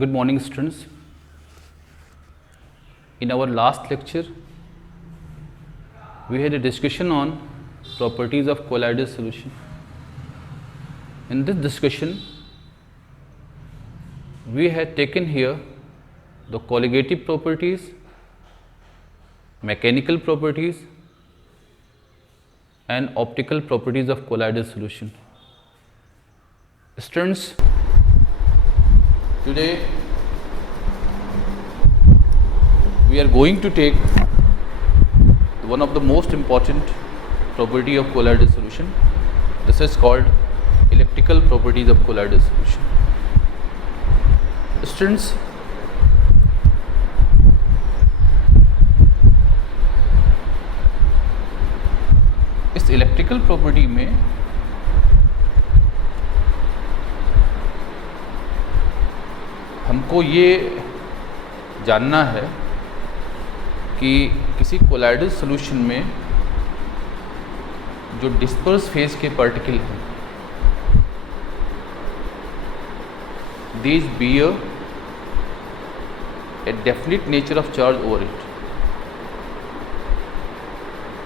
Good morning, students. In our last lecture, we had a discussion on properties of colloidal solution. In this discussion, we had taken here the colligative properties, mechanical properties, and optical properties of colloidal solution. Students, today we are going to take one of the most important property of colloidal solution. This is called electrical properties of colloidal solution. Students, इस electrical property में हमको ये जानना है कि किसी colloidal solution में जो डिस्पर्स फेज के पार्टिकल हैं, these bear a definite nature of charge over it.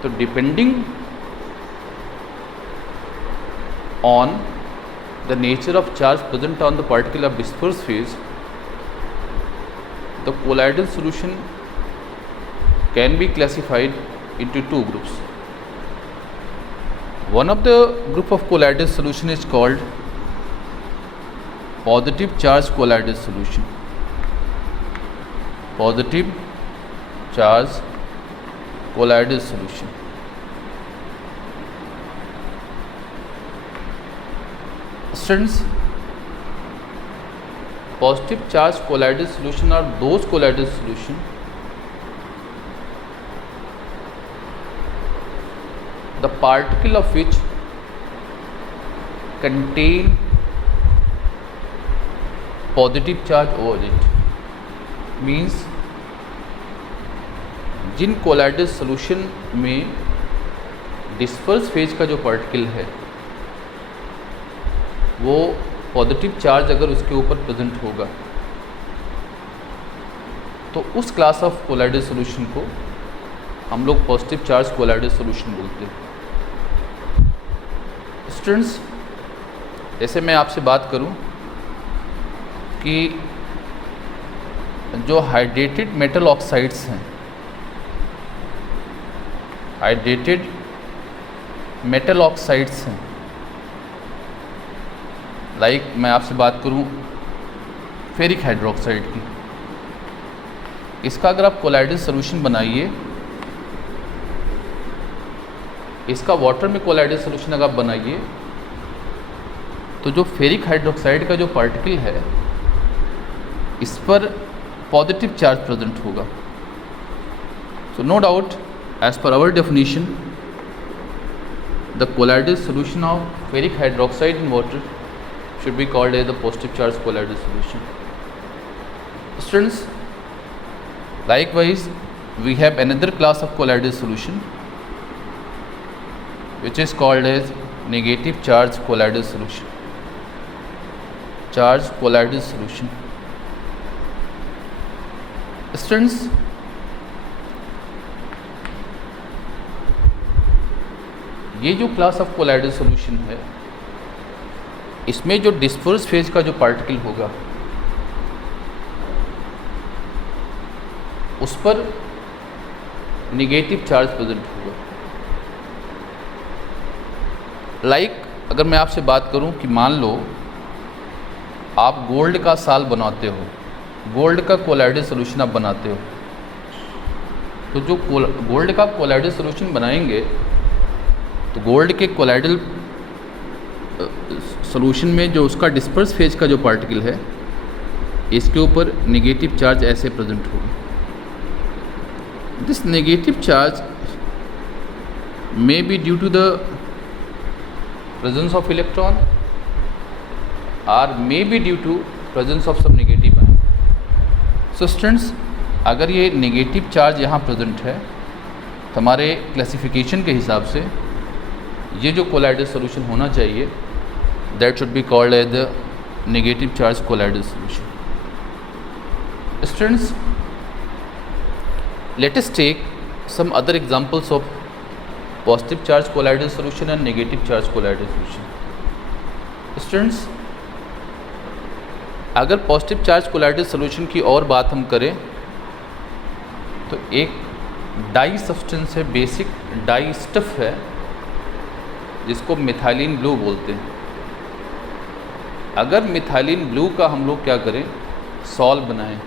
तो depending on the nature of charge present on the particle of disperse phase, the colloidal solution can be classified into two groups. One of the group of colloidal solution is called positive charge colloidal solution. Positive charge colloidal solution. Students, positive charge colloidal solution are those colloidal solution the particle of which contain positive charge over it. Means जिन colloidal solution में disperse phase का जो particle है वो positive charge अगर उसके ऊपर present होगा तो उस क्लास ऑफ कोलाइडल सॉल्यूशन को हम लोग पॉजिटिव चार्ज कोलाइडल सॉल्यूशन बोलते हैं. स्टूडेंट्स, जैसे मैं आपसे बात करूं कि जो हाइड्रेटेड मेटल ऑक्साइड्स हैं, हाइड्रेटेड मेटल ऑक्साइड्स हैं, मैं आपसे बात करूं फेरिक हाइड्रोक्साइड की, इसका अगर आप कोलाइडल सॉल्यूशन बनाइए, इसका वाटर में कोलाइडल सॉल्यूशन अगर आप बनाइए तो जो फेरिक हाइड्रोक्साइड का जो पार्टिकल है इस पर पॉजिटिव चार्ज प्रेजेंट होगा. So no doubt, as per our definition, the colloidal solution of ferric hydroxide in water should be called as the positive charge colloidal solution. Students, likewise we have another class of colloidal solution which is called as negative charge colloidal solution. Charge colloidal solution. Students, ये जो class of colloidal solution है इसमें जो disperse phase का जो particle होगा उस पर नेगेटिव चार्ज प्रेजेंट होगा. अगर मैं आपसे बात करूं कि मान लो आप गोल्ड का साल बनाते हो, गोल्ड का कोलाइडल सॉल्यूशन आप बनाते हो, तो जो गोल्ड का कोलाइडल सॉल्यूशन बनाएंगे तो गोल्ड के कोलाइडल सॉल्यूशन में जो उसका डिस्पर्स फेज का जो पार्टिकल है इसके ऊपर नेगेटिव चार्ज ऐसे प्रेजेंट होगा. This negative charge may be due to the presence of electron और may be due to presence of some negative ion. So students, अगर ये नेगेटिव चार्ज यहाँ प्रेजेंट है तो हमारे क्लासिफिकेशन के हिसाब से ये जो कोलाइडल सॉल्यूशन होना चाहिए that should be called as the negative charge colloidal solution. Students, let us take some other examples of positive charge colloidal solution and negative charge colloidal solution. Students, अगर positive charge colloidal solution की और बात हम करें तो एक die substance है, basic dye stuff है जिसको मिथाइलिन ब्लू बोलते हैं। अगर मिथाइलिन ब्लू का हम लोग क्या करें, सॉल बनाएं,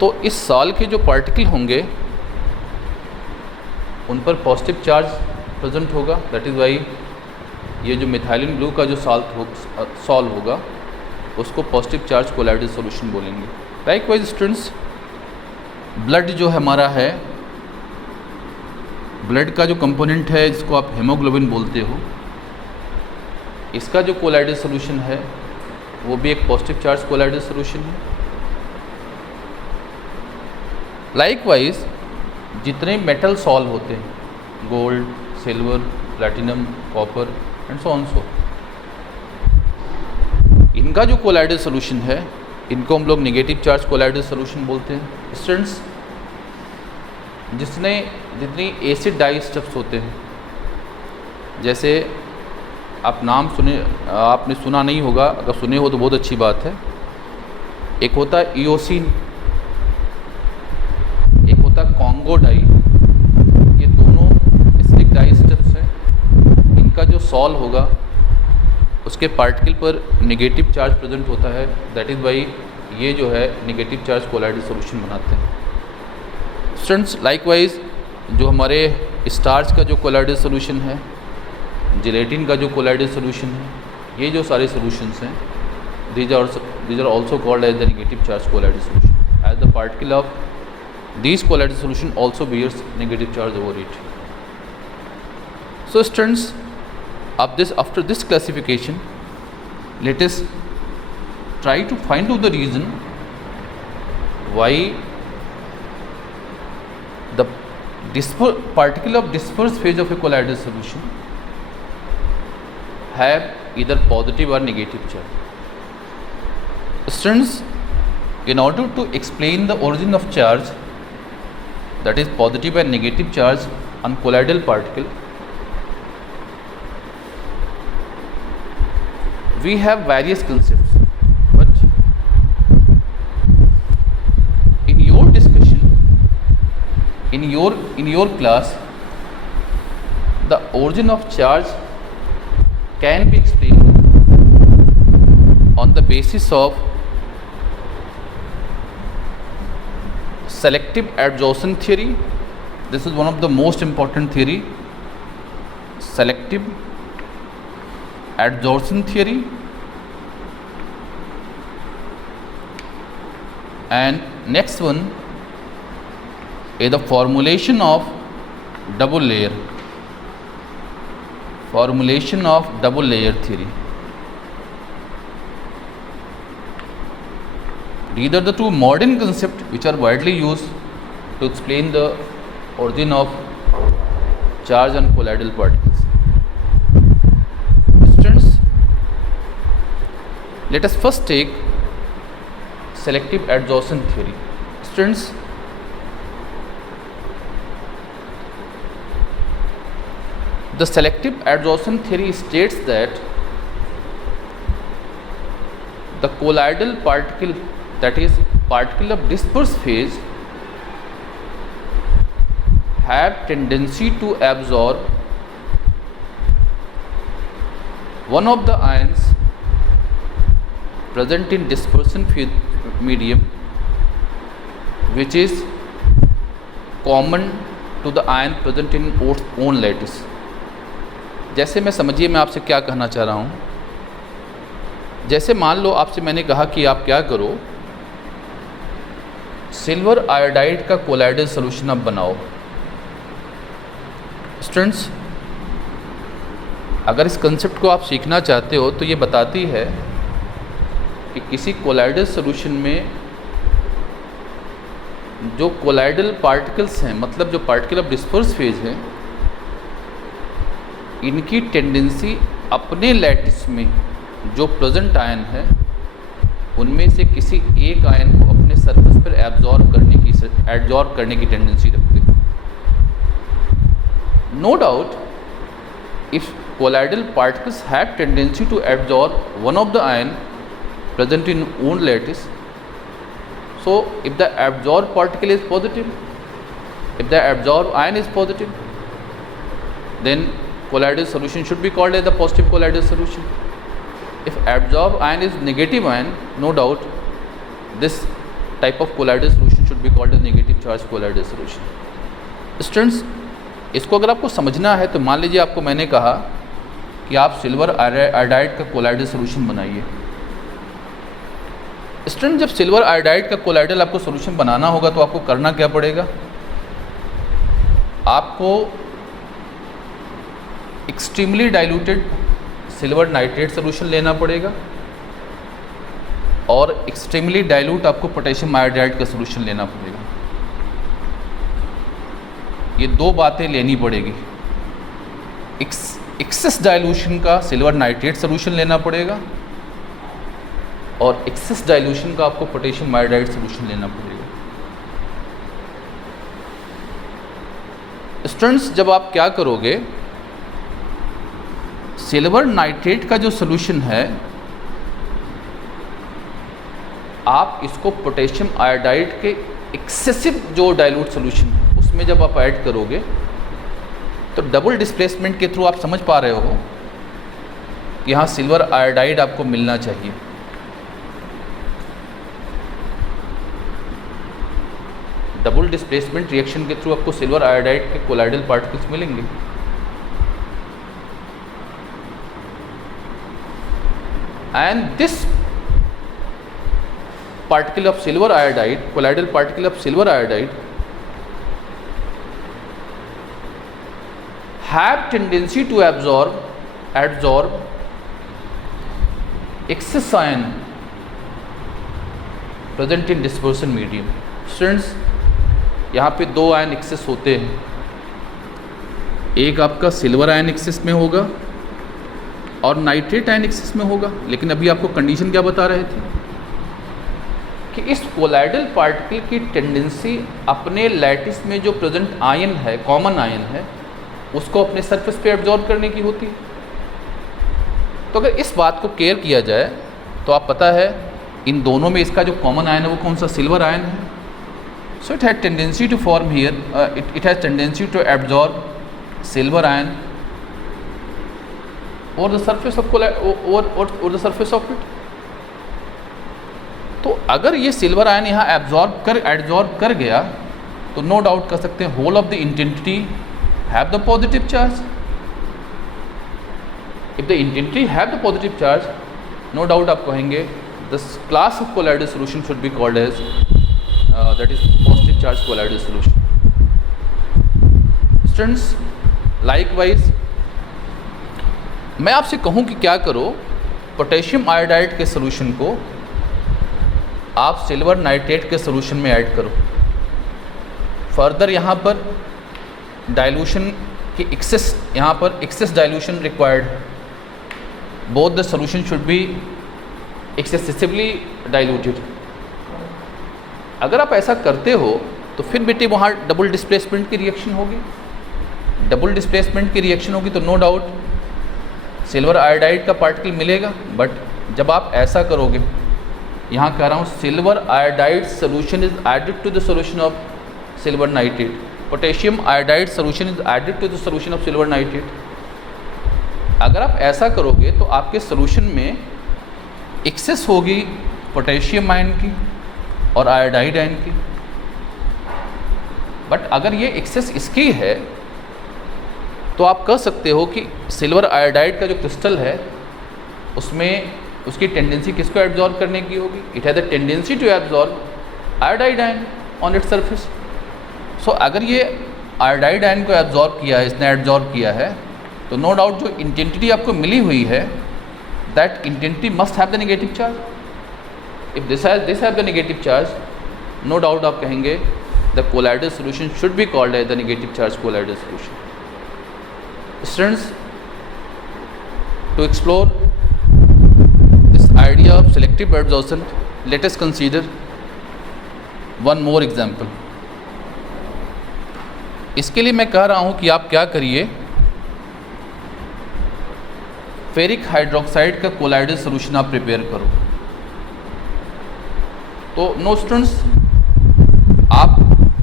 तो इस सॉल के जो पार्टिकल होंगे उन पर पॉजिटिव चार्ज प्रेजेंट होगा। दैट इज़ वाई ये जो मिथाइलिन ब्लू का जो सॉल होगा उसको पॉजिटिव चार्ज कोलाइडल सॉल्यूशन बोलेंगे। लाइकवाइज स्टूडेंट्स, ब्लड जो हमारा है, ब्लड का जो कंपोनेंट है जिसको आप हेमोग्लोबिन बोलते हो, इसका जो कोलाइडल सॉल्यूशन है वो भी एक पॉजिटिव चार्ज कोलाइडल सॉल्यूशन है। लाइकवाइज जितने मेटल सॉल्व होते हैं, gold, silver, platinum, copper and so on so, इनका जो कोलाइडल सॉल्यूशन है इनको हम लोग नेगेटिव चार्ज कोलाइडल सॉल्यूशन बोलते हैं। स्टूडेंट्स, जितनी एसिड डाई स्टफ्स होते हैं, जैसे आप नाम आपने सुना नहीं होगा, अगर सुने हो तो बहुत अच्छी बात है। एक होता है इओसिन, एक होता है कॉन्गो डाई। ये दोनों एसिडिक डाई स्टफ्स हैं। इनका जो सॉल होगा उसके पार्टिकल पर नेगेटिव चार्ज प्रेजेंट होता है। दैट इज़ वाई ये जो है नेगेटिव चार्ज कोलाइडल सॉल्यूशन बनाते हैं। स्टूडेंट्स, लाइकवाइज जो हमारे स्टार्च का जो कोलाइडल सॉल्यूशन है, जेलेटिन का जो कोलाइडल सॉल्यूशन है, ये जो सारे सॉल्यूशंस हैं, these are also called as the negative charge colloidal solution, as the particle of these colloidal solution also bears negative charge over it. So students, after this classification, let us try to find out the reason why the particle of dispersed phase of a colloidal solution have either positive or negative charge. Students, in order to explain the origin of charge, that is positive and negative charge on colloidal particle, we have various concepts, but in your discussion, in your class, the origin of charge can be explained on the basis of selective adsorption theory. This is one of the most important theory, selective adsorption theory, and next one is the formulation of double layer theory. These are the two modern concepts which are widely used to explain the origin of charge on colloidal particles. Students, let us first take selective adsorption theory. Students, the selective adsorption theory states that the colloidal particle, that is particle of dispersed phase, have tendency to absorb one of the ions present in dispersion medium, which is common to the ion present in own lattice. जैसे मैं समझिए मैं आपसे क्या कहना चाह रहा हूँ। जैसे मान लो आपसे मैंने कहा कि आप क्या करो, सिल्वर आयोडाइड का कोलाइडल सॉल्यूशन आप बनाओ। स्टूडेंट्स, अगर इस कंसेप्ट को आप सीखना चाहते हो तो ये बताती है कि किसी कोलाइडल सॉल्यूशन में जो कोलाइडल पार्टिकल्स हैं, मतलब जो पार्टिकल ऑफ डिस्पर्स फेज हैं, इनकी टेंडेंसी अपने लैटिस में जो प्रेजेंट आयन है उनमें से किसी एक आयन को अपने सरफेस पर एब्जॉर्ब करने की टेंडेंसी रखते हैं। No doubt, if colloidal particles have tendency to absorb one of the ion present in wound lattice, so if the absorbed particle is positive, if the absorbed ion is positive, then colloidal solution should be called as the positive colloidal solution. If absorbed ion is negative ion, no doubt this type of colloidal solution should be called as negative charge colloidal solution. Students, इसको अगर आपको समझना है तो मान लीजिए आपको मैंने कहा कि आप सिल्वर आयोडाइड का कोलाइडल सोल्यूशन बनाइए। स्टूडेंट, जब सिल्वर आयोडाइड का कोलाइडल आपको सोल्यूशन बनाना होगा तो आपको करना क्या पड़ेगा? आपको extremely diluted silver nitrate solution लेना पड़ेगा और एक्सट्रीमली डाइल्यूट आपको पोटेशियम आयोडाइड का सोल्यूशन लेना पड़ेगा। ये दो बातें लेनी पड़ेगी। एक्सेस डाइल्यूशन का सिल्वर नाइट्रेट सोल्यूशन लेना पड़ेगा और एक्सेस डाइल्यूशन का आपको पोटेशियम आयोडाइड सोल्यूशन लेना पड़ेगा। स्टूडेंट्स, जब आप क्या करोगे, सिल्वर नाइट्रेट का जो सोल्यूशन है आप इसको पोटेशियम आयोडाइड के एक्सेसिव जो डाइल्यूट सोल्यूशन है उसमें जब आप ऐड करोगे तो डबल डिस्प्लेसमेंट के थ्रू आप समझ पा रहे हो कि यहाँ सिल्वर आयोडाइड आपको मिलना चाहिए। डबल डिस्प्लेसमेंट रिएक्शन के थ्रू आपको सिल्वर आयोडाइड के कोलाइडल पार्टिकल्स मिलेंगे। And this particle of silver iodide, colloidal particle of silver iodide, have tendency to absorb excess ion present in dispersion medium. Students, यहाँ पे दो आयन एक्सेस होते हैं, एक आपका सिल्वर आयन एक्सेस में होगा और नाइट्रेट आयन एक्सेस में होगा। लेकिन अभी आपको कंडीशन क्या बता रहे थे कि इस कोलाइडल पार्टिकल की टेंडेंसी अपने लैटिस में जो प्रेजेंट आयन है, कॉमन आयन है, उसको अपने सरफेस पे एब्जॉर्ब करने की होती है। तो अगर इस बात को केयर किया जाए तो आप पता है इन दोनों में इसका जो कॉमन आयन है वो कौन सा? सिल्वर आयन है। So it has tendency to form here, it has tendency to absorb silver ion और द सरफेस ऑफ और द सरफेस ऑफ इट। तो अगर ये सिल्वर आयन यहाँ एब्जॉर्ब कर गया तो नो डाउट कर सकते हैं whole of the intensity have the positive charge. If the intensity have the positive charge, no doubt आप कहेंगे this class of colloidal solution should be called as that is positive charge colloidal solution. Students, likewise मैं आपसे कहूँ कि क्या करो, potassium iodide के solution को आप सिल्वर नाइट्रेट के सोल्यूशन में ऐड करो। फर्दर यहाँ पर डाइल्यूशन की यहाँ पर excess dilution required. Both the solution should be excessively diluted. अगर आप ऐसा करते हो तो फिर बेटे वहाँ डबल डिस्प्लेसमेंट की रिएक्शन होगी। डबल डिस्प्लेसमेंट की रिएक्शन होगी तो नो डाउट सिल्वर आयोडाइड का पार्टिकल मिलेगा। बट जब आप ऐसा करोगे, यहाँ कह रहा हूँ silver iodide solution is added to the solution of silver nitrate, potassium iodide solution is added to the solution of silver nitrate. अगर आप ऐसा करोगे तो आपके सोल्यूशन में एक्सेस होगी पोटेशियम आयन की और आयोडाइड आयन की। बट अगर ये एक्सेस इसकी है तो आप कह सकते हो कि सिल्वर आयोडाइड का जो क्रिस्टल है उसमें उसकी टेंडेंसी किसको एब्जॉर्ब करने की होगी? It has the tendency to absorb iodide ion on its surface. So अगर ये आयोडाइड आयन को एब्जॉर्ब किया है, इसने एब्जॉर्ब किया है, तो नो डाउट जो इंटेंसिटी आपको मिली हुई है that intensity must have the negative charge. If this have the negative charge, no doubt आप कहेंगे the colloidal solution should be called as the negative charge colloidal solution. Students, to explore this idea of selective absorption, let us consider one more example. इसके लिए मैं कह रहा हूँ कि आप क्या करिए, फेरिक हाइड्रोक्साइड का कोलाइडल सोल्यूशन आप प्रिपेयर करो। तो नो स्टूडेंट्स, आप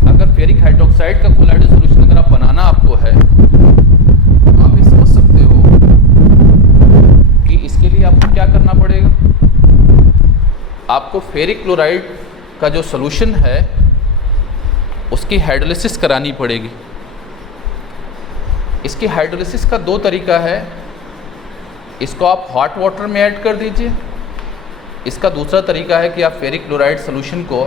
अगर फेरिक हाइड्रोक्साइड का कोलाइडल सोल्यूशन अगर आप बनाना आपको है, आप ये समझ सकते हो कि इसके लिए आपको क्या करना पड़ेगा। आपको फेरिक क्लोराइड का जो सोल्यूशन है उसकी हाइड्रोलिसिस करानी पड़ेगी। इसकी हाइड्रोलिसिस का दो तरीका है, इसको आप हॉट वाटर में ऐड कर दीजिए। इसका दूसरा तरीका है कि आप फेरिक क्लोराइड सोल्यूशन को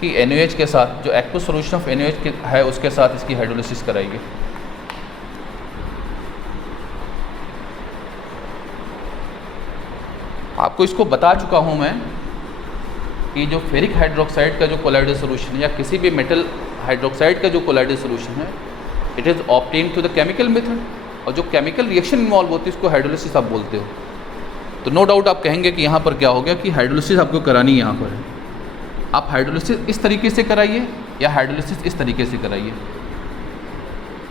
कि NaOH के साथ, जो एक्वस सोल्यूशन ऑफ NaOH है उसके साथ इसकी हाइड्रोलिसिस कराइए। आपको इसको बता चुका हूँ मैं कि जो फेरिक हाइड्रोक्साइड का जो कोलाइडल सोल्यूशन है या किसी भी मेटल हाइड्रोक्साइड का जो कोलाइडल सोल्यूशन है, it is obtain through the chemical method, और जो केमिकल रिएक्शन इन्वॉल्व होती है उसको हाइड्रोलिसिस आप बोलते हो। तो नो डाउट आप कहेंगे कि यहाँ पर क्या हो गया कि हाइड्रोलिसिस आपको करानी यहाँ पर है। आप हाइड्रोलिसिस इस तरीके से कराइए या हाइड्रोलिसिस इस तरीके से कराइए।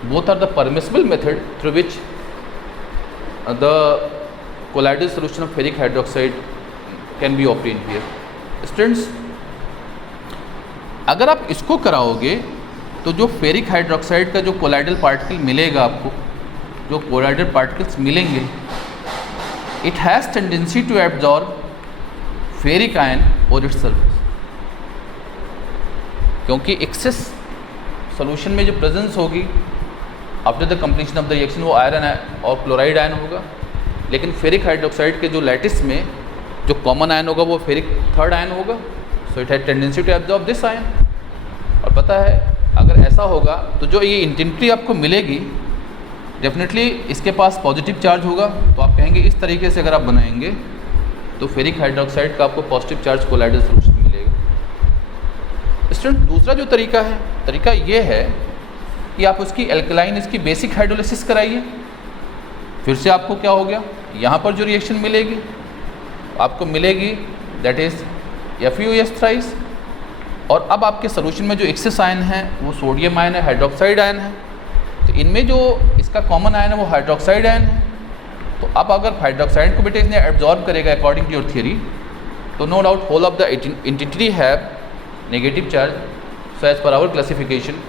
Both are the permissible method through which the colloidal solution of ferric hydroxide can be obtained here. Students, अगर आप इसको कराओगे तो जो फेरिक हाइड्रोक्साइड का जो कोलाइडल पार्टिकल मिलेगा आपको, जो कोलाइडल पार्टिकल्स मिलेंगे, it has tendency to absorb ferric ion और इट्स सरफेस। क्योंकि एक्सेस सॉल्यूशन में जो प्रेजेंस होगी after the completion of the reaction वो आयरन और क्लोराइड आयन होगा, लेकिन फेरिक हाइड्रोक्साइड के जो लैटिस में जो कॉमन आयन होगा वो फेरिक थर्ड आयन होगा। So it has tendency to absorb this ion. और पता है अगर ऐसा होगा तो जो ये इंटेंसिटी आपको मिलेगी डेफिनेटली इसके पास पॉजिटिव चार्ज होगा। तो आप कहेंगे इस तरीके से अगर आप बनाएंगे तो फेरिक हाइड्रोक्साइड का आपको पॉजिटिव चार्ज कोलाइडल सोल्यूशन मिलेगा। स्टूडेंट, दूसरा जो तरीका है, तरीका ये है कि आप उसकी एल्कलाइन, इसकी बेसिक हाइड्रोलिसिस कराइए। फिर से आपको क्या हो गया, यहाँ पर जो रिएक्शन मिलेगी आपको मिलेगी दैट इज़ FeOH थ्राइस, और अब आपके सोल्यूशन में जो एक्सेस आयन है वो सोडियम आयन है, हाइड्रोक्साइड आयन है। तो इनमें जो इसका कॉमन आयन है वो हाइड्रोक्साइड आयन है। तो अब अगर हाइड्रोक्साइड को बेटे इसने एब्जॉर्ब करेगा अकॉर्डिंग टू योर थियरी, तो no doubt whole of the entity have negative charge. So as per our classification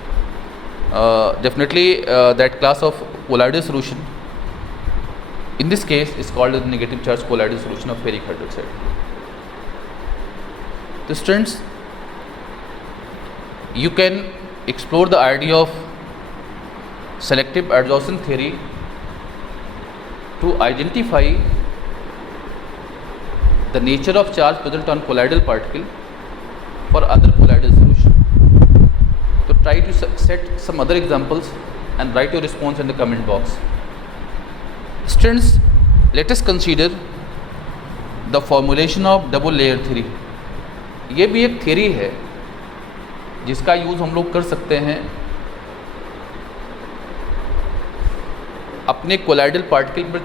definitely that class of colloidal solution in this case is called the negative charge colloidal solution of ferric hydroxide. So students, you can explore the idea of selective adsorption theory to identify the nature of charge present on colloidal particle for other colloidal solution. So try to set some other examples and write your response in the comment box. Students, let us consider the formulation of double layer theory. ये भी एक theory है जिसका use हम लोग कर सकते हैं अपने कोलाइडल पार्टिकल पर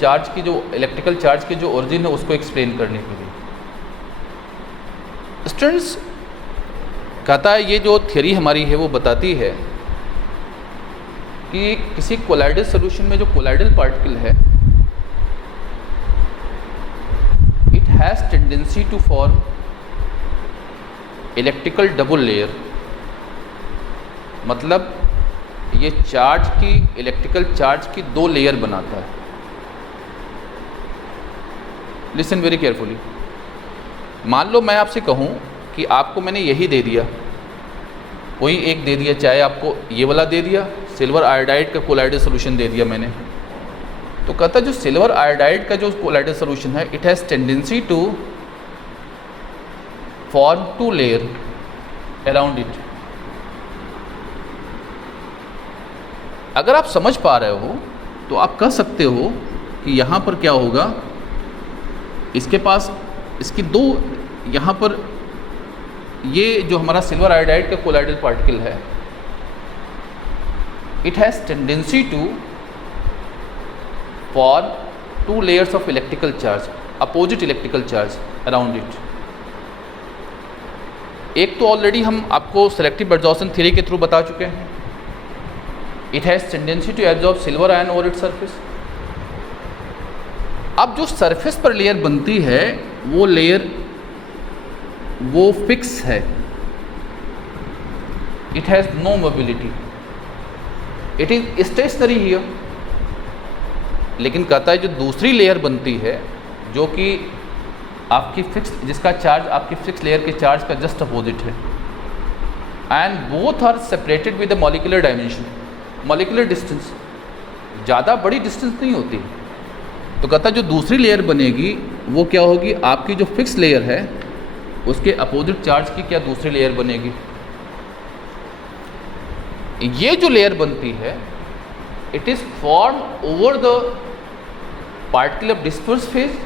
चार्ज की जो इलेक्ट्रिकल चार्ज के जो ओरिजिन है उसको एक्सप्लेन करने के लिए। स्टूडेंट्स, कहता है ये जो थ्योरी हमारी है वो बताती है कि किसी कोलाइडल सोल्यूशन में जो कोलाइडल पार्टिकल है it has tendency to form electrical double layer. मतलब ये चार्ज की, इलेक्ट्रिकल चार्ज की दो लेयर बनाता है। Listen very carefully. मान लो मैं आपसे कहूँ कि आपको मैंने यही दे दिया, कोई एक दे दिया, चाहे आपको ये वाला दे दिया, सिल्वर आयोडाइड का कोलाइडल सोल्यूशन दे दिया मैंने, तो कहता जो सिल्वर आयोडाइड का जो कोलाइडल सोल्यूशन है it has tendency to form two layer around it. अगर आप समझ पा रहे हो तो आप कह सकते हो कि यहाँ पर क्या होगा, इसके पास इसकी दो, यहाँ पर ये जो हमारा सिल्वर आयोडाइड का कोलाइडल पार्टिकल है it has tendency to form two layers of electrical charge, opposite electrical charge around it. एक तो ऑलरेडी हम आपको सेलेक्टिव एब्जॉर्प्शन थ्योरी के थ्रू बता चुके हैं, it has tendency to absorb silver ion over its surface. अब जो सरफेस पर लेयर बनती है वो लेयर वो फिक्स है, it has no mobility, it is stationary here. लेकिन कहता है जो दूसरी लेयर बनती है जो कि आपकी फिक्स, जिसका चार्ज आपकी फिक्स लेयर के चार्ज का जस्ट अपोजिट है, and both are separated with the molecular dimension, molecular distance, ज़्यादा बड़ी डिस्टेंस नहीं होती। तो कहता है जो दूसरी लेयर बनेगी वो क्या होगी, आपकी जो फिक्स लेयर है उसके अपोजिट चार्ज की क्या दूसरी लेयर बनेगी। ये जो लेयर बनती है it is form over the particle of disperse phase,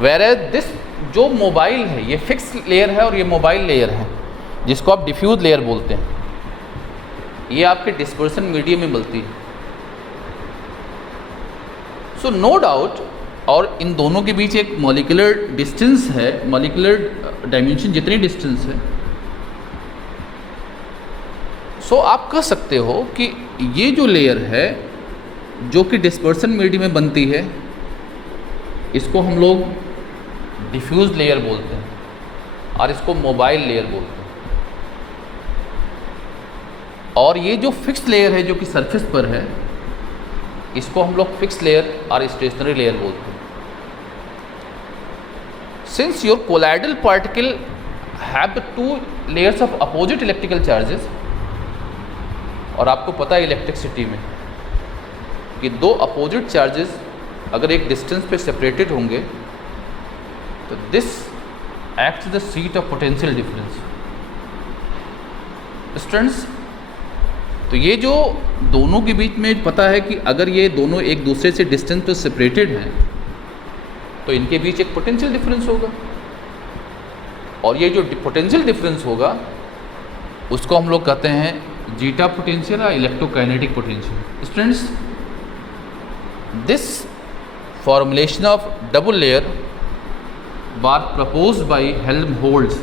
where this जो मोबाइल है ये फिक्स लेयर है और ये मोबाइल लेयर है जिसको आप डिफ्यूज लेयर बोलते हैं, ये आपके डिस्पर्सन मीडियम में मिलती है। सो नो डाउट, और इन दोनों के बीच एक मॉलिक्यूलर डिस्टेंस है, मॉलिक्यूलर डायमेंशन जितनी डिस्टेंस है। सो आप कह सकते हो कि ये जो लेयर है जो कि डिस्पर्सन मीडियम में बनती है इसको हम लोग डिफ्यूज लेयर बोलते हैं और इसको मोबाइल लेयर बोलते हैं। और ये जो फिक्स लेयर है जो कि सरफेस पर है इसको हम लोग फिक्स लेयर और स्टेशनरी लेयर बोलते हैं। Since your colloidal particle have the two layers of opposite electrical charges, और आपको पता है इलेक्ट्रिसिटी में कि दो अपोजिट चार्जेस अगर एक डिस्टेंस पे सेपरेटेड होंगे तो this acts the seat of potential difference. Students, तो ये जो दोनों के बीच में पता है कि अगर ये दोनों एक दूसरे से डिस्टेंस पे सेपरेटेड हैं तो इनके बीच एक पोटेंशियल डिफरेंस होगा, और ये जो पोटेंशियल डिफरेंस होगा उसको हम लोग कहते हैं जीटा पोटेंशियल या electrokinetic potential. Students, this formulation of double layer was proposed by Helmholtz,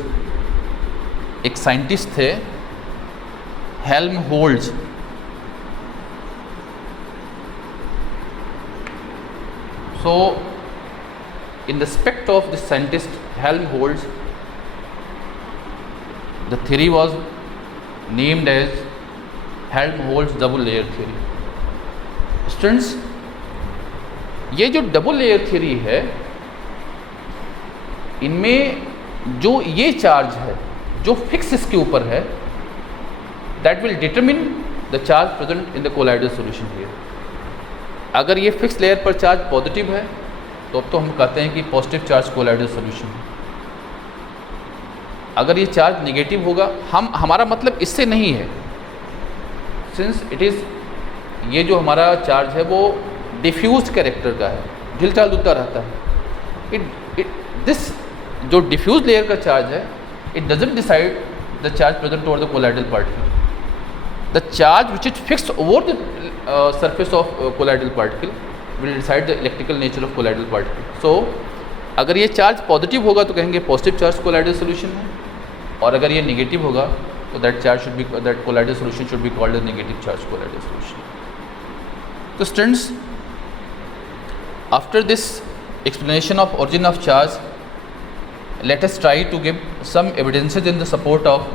एक साइंटिस्ट थे Helmholtz. So in respect of this scientist Helmholtz, the theory was named as Helmholtz double layer theory. Students, ये जो double layer theory है इनमें जो ये charge है जो फिक्स इसके ऊपर है that will determine the charge present in the colloidal solution here. अगर ये फिक्स लेयर पर चार्ज पॉजिटिव है तो अब तो हम कहते हैं कि पॉजिटिव चार्ज कोलाइडल सॉल्यूशन है। अगर ये चार्ज नेगेटिव होगा, हमारा मतलब इससे नहीं है, सिंस इट इज़ ये जो हमारा चार्ज है वो डिफ्यूज कैरेक्टर का है, ढिलता डुलता रहता है। दिस जो डिफ्यूज लेयर का चार्ज है it doesn't decide the charge present over the colloidal particle. The charge which is fixed over the surface of colloidal particle will decide the electrical nature of colloidal particle. So, अगर ये charge positive होगा तो कहेंगे positive charge colloidal solution है, और अगर ये negative होगा तो that colloidal solution should be called as negative charge colloidal solution. So students, after this explanation of origin of charge, let us try to give some evidences in the support of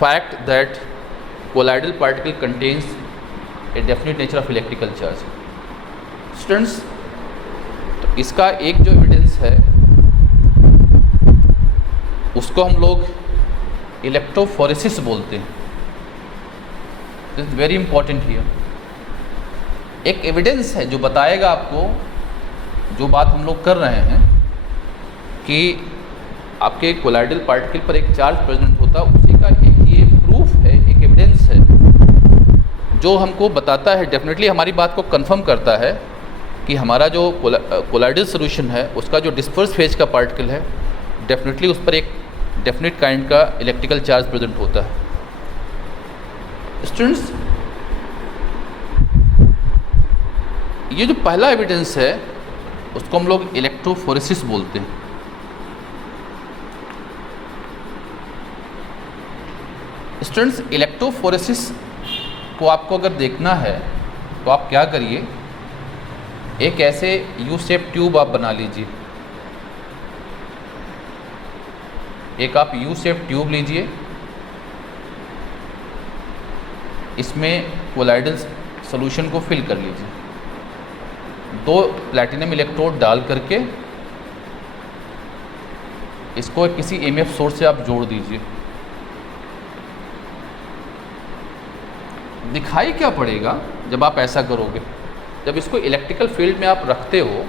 fact that colloidal particle contains a definite nature of electrical charge. Students, तो इसका एक जो evidence है उसको हम लोग electrophoresis बोलते हैं। This is very important here. एक एविडेंस है जो बताएगा आपको जो बात हम लोग कर रहे हैं कि आपके कोलाइडल पार्टिकल पर एक चार्ज प्रेजेंट होता, उसी का एक ये प्रूफ है, एक एविडेंस है जो हमको बताता है, डेफिनेटली हमारी बात को कंफर्म करता है कि हमारा जो कोलाइडल सॉल्यूशन है उसका जो डिस्पर्स फेज का पार्टिकल है डेफिनेटली उस पर एक डेफिनेट काइंड का इलेक्ट्रिकल चार्ज प्रेजेंट होता है। स्टूडेंट्स, ये जो पहला एविडेंस है उसको हम लोग इलेक्ट्रोफोरेसिस बोलते हैं। स्टूडेंट्स, इलेक्ट्रोफोरेसिस को आपको अगर देखना है तो आप क्या करिए, एक ऐसे यू शेप ट्यूब आप बना लीजिए। एक आप यू शेप ट्यूब लीजिए, इसमें कोलाइडल सॉल्यूशन को फिल कर लीजिए। 2 प्लैटिनम इलेक्ट्रोड डाल करके इसको किसी ईएमएफ सोर्स से आप जोड़ दीजिए। दिखाई क्या पड़ेगा जब आप ऐसा करोगे, जब इसको इलेक्ट्रिकल फील्ड में आप रखते हो,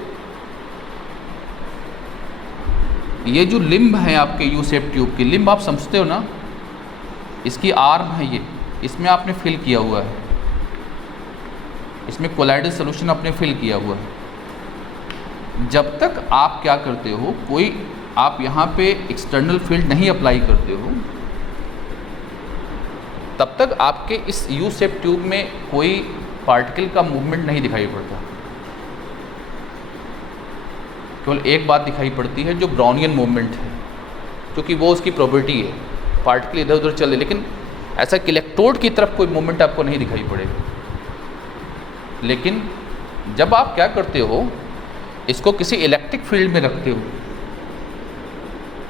ये जो लिम्ब है आपके यू शेप ट्यूब की, लिम्ब आप समझते हो ना, इसकी आर्म है ये, इसमें आपने फिल किया हुआ है, इसमें कोलाइडल सॉल्यूशन आपने फिल किया हुआ है। जब तक आप क्या करते हो, कोई आप यहाँ पे एक्सटर्नल फील्ड नहीं अप्लाई करते हो, तब तक आपके इस यू शेप ट्यूब में कोई पार्टिकल का मूवमेंट नहीं दिखाई पड़ता। केवल एक बात दिखाई पड़ती है जो ब्राउनियन मूवमेंट है, क्योंकि वो उसकी प्रॉपर्टी है, पार्टिकल इधर उधर चले, लेकिन ऐसा कि इलेक्ट्रोड की तरफ कोई मूवमेंट आपको नहीं दिखाई पड़ेगा। लेकिन जब आप क्या करते हो, इसको किसी इलेक्ट्रिक फील्ड में रखते हो,